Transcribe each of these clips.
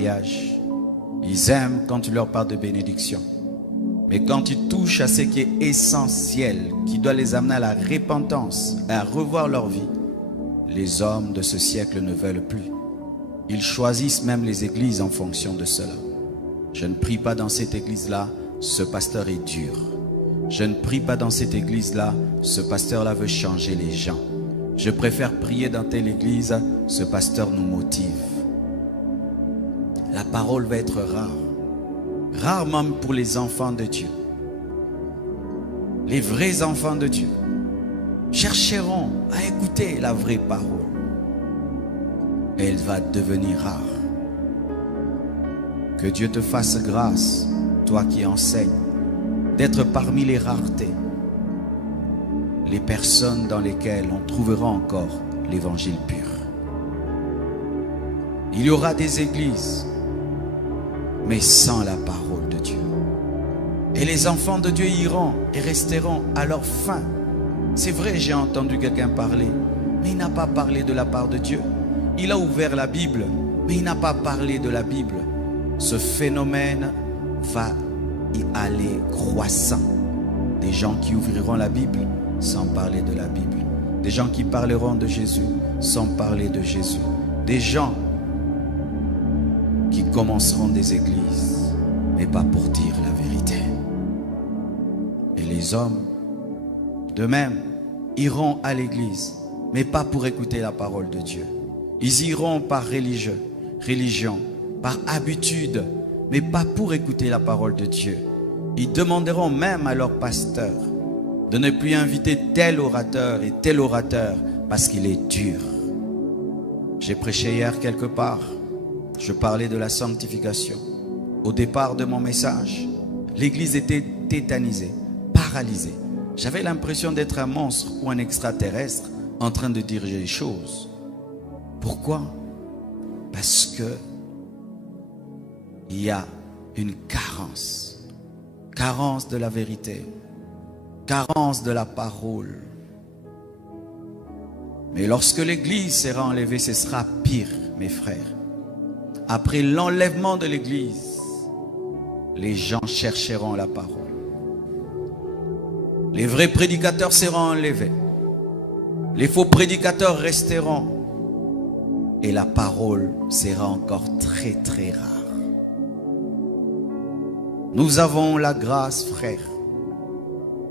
mariage. Ils aiment quand tu leur parles de bénédiction. Mais quand tu touches à ce qui est essentiel, qui doit les amener à la repentance, à revoir leur vie, les hommes de ce siècle ne veulent plus. Ils choisissent même les églises en fonction de cela. Je ne prie pas dans cette église-là, ce pasteur est dur. Je ne prie pas dans cette église-là, ce pasteur-là veut changer les gens. Je préfère prier dans telle église, ce pasteur nous motive. La parole va être rare. Rare même pour les enfants de Dieu. Les vrais enfants de Dieu chercheront à écouter la vraie parole. Elle va devenir rare. Que Dieu te fasse grâce, toi qui enseignes, d'être parmi les raretés, les personnes dans lesquelles on trouvera encore l'évangile pur. Il y aura des églises, mais sans la parole de Dieu. Et les enfants de Dieu iront et resteront à leur fin. C'est vrai, j'ai entendu quelqu'un parler, mais il n'a pas parlé de la part de Dieu. Il a ouvert la Bible, mais il n'a pas parlé de la Bible. Ce phénomène va y aller croissant. Des gens qui ouvriront la Bible sans parler de la Bible. Des gens qui parleront de Jésus sans parler de Jésus. Des gens qui commenceront des églises, mais pas pour dire la vérité. Et les hommes, de même, iront à l'église, mais pas pour écouter la parole de Dieu. Ils iront par religion, par habitude, mais pas pour écouter la parole de Dieu. Ils demanderont même à leur pasteur de ne plus inviter tel orateur et tel orateur parce qu'il est dur. J'ai prêché hier quelque part, je parlais de la sanctification. Au départ de mon message, l'église était tétanisée, paralysée. J'avais l'impression d'être un monstre ou un extraterrestre en train de diriger les choses. Pourquoi? Parce que il y a une carence de la vérité, carence de la parole. Mais lorsque l'église sera enlevée, ce sera pire, mes frères. Après l'enlèvement de l'église, les gens chercheront la parole. Les vrais prédicateurs seront enlevés. Les faux prédicateurs resteront. Et la parole sera encore très très rare. Nous avons la grâce, frères,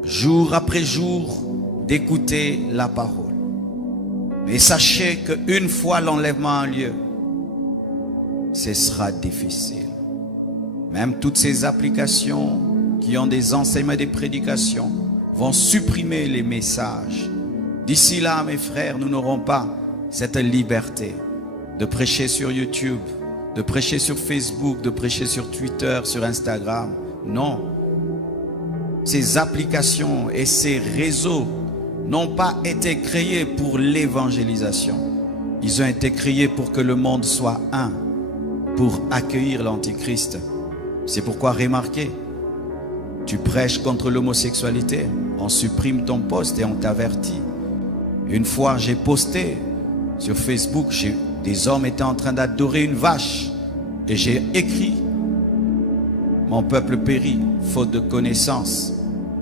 jour après jour, d'écouter la parole. Mais sachez qu'une fois l'enlèvement a lieu, ce sera difficile. Même toutes ces applications qui ont des enseignements et des prédications vont supprimer les messages. D'ici là, mes frères, nous n'aurons pas cette liberté de prêcher sur YouTube, de prêcher sur Facebook, de prêcher sur Twitter, sur Instagram. Non. Ces applications et ces réseaux n'ont pas été créés pour l'évangélisation. Ils ont été créés pour que le monde soit un, pour accueillir l'Antichrist. C'est pourquoi, remarquez, tu prêches contre l'homosexualité, on supprime ton post et on t'avertit. Une fois, j'ai posté sur Facebook, des hommes étaient en train d'adorer une vache. Et j'ai écrit, mon peuple périt, faute de connaissance.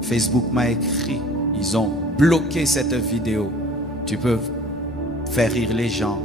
Facebook m'a écrit, ils ont bloqué cette vidéo. Tu peux faire rire les gens,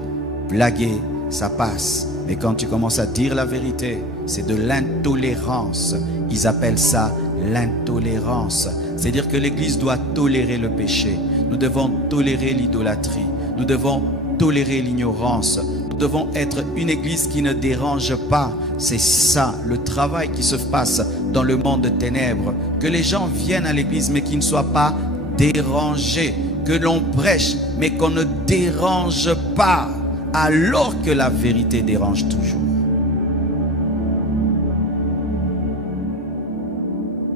blaguer, ça passe. Mais quand tu commences à dire la vérité, c'est de l'intolérance. Ils appellent ça l'intolérance. C'est-à-dire que l'Église doit tolérer le péché. Nous devons tolérer l'idolâtrie. Nous devons tolérer l'ignorance. Nous devons être une église qui ne dérange pas. C'est ça le travail qui se passe dans le monde de ténèbres. Que les gens viennent à l'église mais qu'ils ne soient pas dérangés. Que l'on prêche mais qu'on ne dérange pas. Alors que la vérité dérange toujours.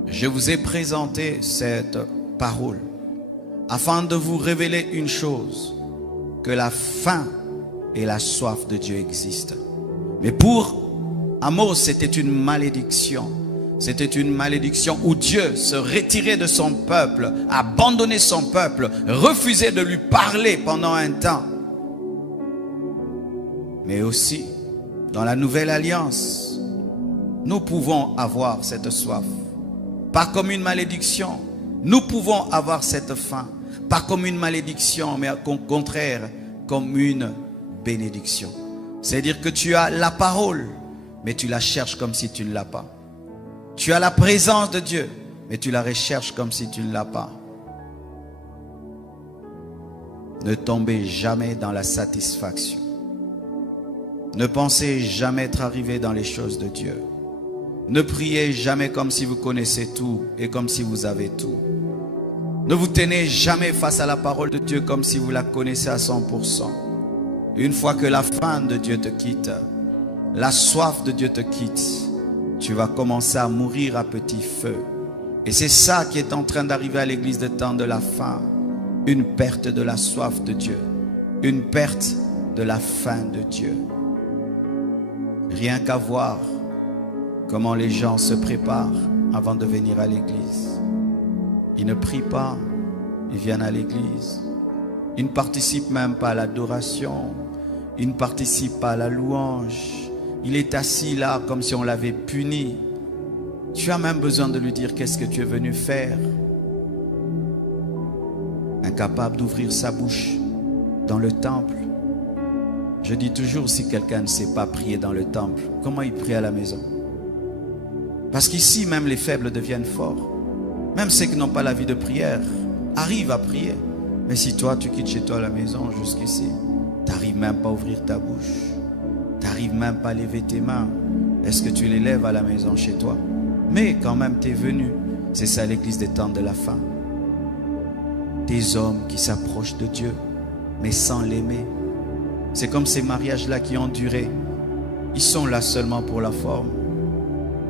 Je vous ai présenté cette parole afin de vous révéler une chose, que la faim et la soif de Dieu existent. Mais pour Amos, c'était une malédiction. C'était une malédiction où Dieu se retirait de son peuple, abandonnait son peuple, refusait de lui parler pendant un temps. Mais aussi, Dans la nouvelle alliance, nous pouvons avoir cette soif. Pas comme une malédiction. Nous pouvons avoir cette faim. Pas comme une malédiction, mais au contraire, comme une bénédiction. C'est-à-dire que tu as la parole, mais tu la cherches comme si tu ne l'as pas. Tu as la présence de Dieu, mais tu la recherches comme si tu ne l'as pas. Ne tombez jamais dans la satisfaction. Ne pensez jamais être arrivé dans les choses de Dieu. Ne priez jamais comme si vous connaissez tout et comme si vous avez tout. Ne vous tenez jamais face à la parole de Dieu comme si vous la connaissez à 100%. Une fois que la faim de Dieu te quitte, la soif de Dieu te quitte, tu vas commencer à mourir à petit feu. Et c'est ça qui est en train d'arriver à l'église de temps de la faim. Une perte de la soif de Dieu. Une perte de la faim de Dieu. Rien qu'à voir comment les gens se préparent avant de venir à l'église. Ils ne prient pas, ils viennent à l'église. Ils ne participent même pas à l'adoration. Ils ne participent pas à la louange. Il est assis là comme si on l'avait puni. Tu as même besoin de lui dire qu'est-ce que tu es venu faire. Incapable d'ouvrir sa bouche dans le temple. Je dis toujours, si quelqu'un ne sait pas prier dans le temple, comment il prie à la maison? Parce qu'ici, même les faibles deviennent forts. Même ceux qui n'ont pas la vie de prière arrivent à prier. Mais si toi, tu quittes chez toi à la maison jusqu'ici, tu n'arrives même pas à ouvrir ta bouche. Tu n'arrives même pas à lever tes mains. Est-ce que tu les lèves à la maison chez toi? Mais quand même, tu es venu. C'est ça l'église des temps de la fin. Des hommes qui s'approchent de Dieu, mais sans l'aimer. C'est comme ces mariages-là qui ont duré. Ils sont là seulement pour la forme.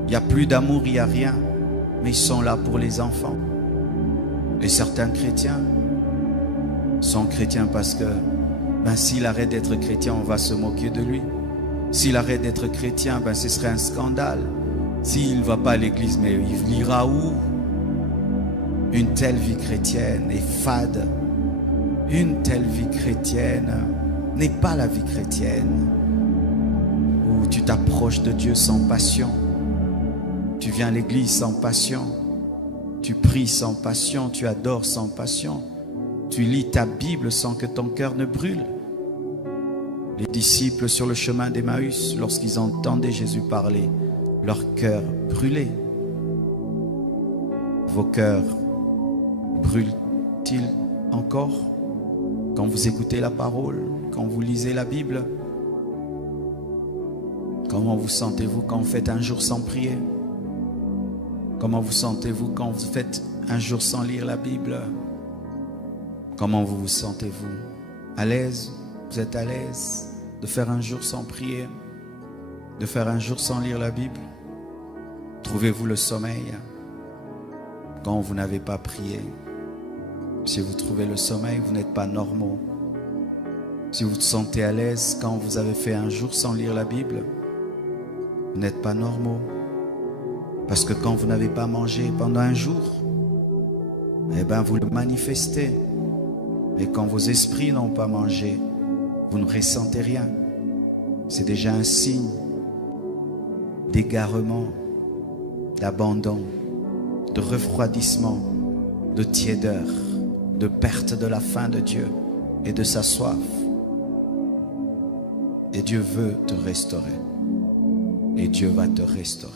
Il n'y a plus d'amour, il n'y a rien. Mais ils sont là pour les enfants. Et certains chrétiens sont chrétiens parce que s'il arrête d'être chrétien, on va se moquer de lui. S'il arrête d'être chrétien, ce serait un scandale. S'il ne va pas à l'église, mais il ira où? Une telle vie chrétienne est fade. Une telle vie chrétienne n'est pas la vie chrétienne où tu t'approches de Dieu sans passion. Tu viens à l'église sans passion. Tu pries sans passion. Tu adores sans passion. Tu lis ta Bible sans que ton cœur ne brûle. Les disciples sur le chemin d'Emmaüs, lorsqu'ils entendaient Jésus parler, leur cœur brûlait. Vos cœurs brûlent-ils encore quand vous écoutez la parole, quand vous lisez la Bible? Comment vous sentez-vous quand vous faites un jour sans prier? Comment vous sentez-vous quand vous faites un jour sans lire la Bible? Comment vous vous sentez-vous? À l'aise? Vous êtes à l'aise de faire un jour sans prier? De faire un jour sans lire la Bible? Trouvez-vous le sommeil quand vous n'avez pas prié? Si vous trouvez le sommeil, vous n'êtes pas normaux. Si vous vous sentez à l'aise quand vous avez fait un jour sans lire la Bible, vous n'êtes pas normaux. Parce que quand vous n'avez pas mangé pendant un jour, vous le manifestez. Mais quand vos esprits n'ont pas mangé, vous ne ressentez rien. C'est déjà un signe d'égarement, d'abandon, de refroidissement, de tiédeur, de perte de la faim de Dieu et de sa soif. Et Dieu veut te restaurer. Et Dieu va te restaurer.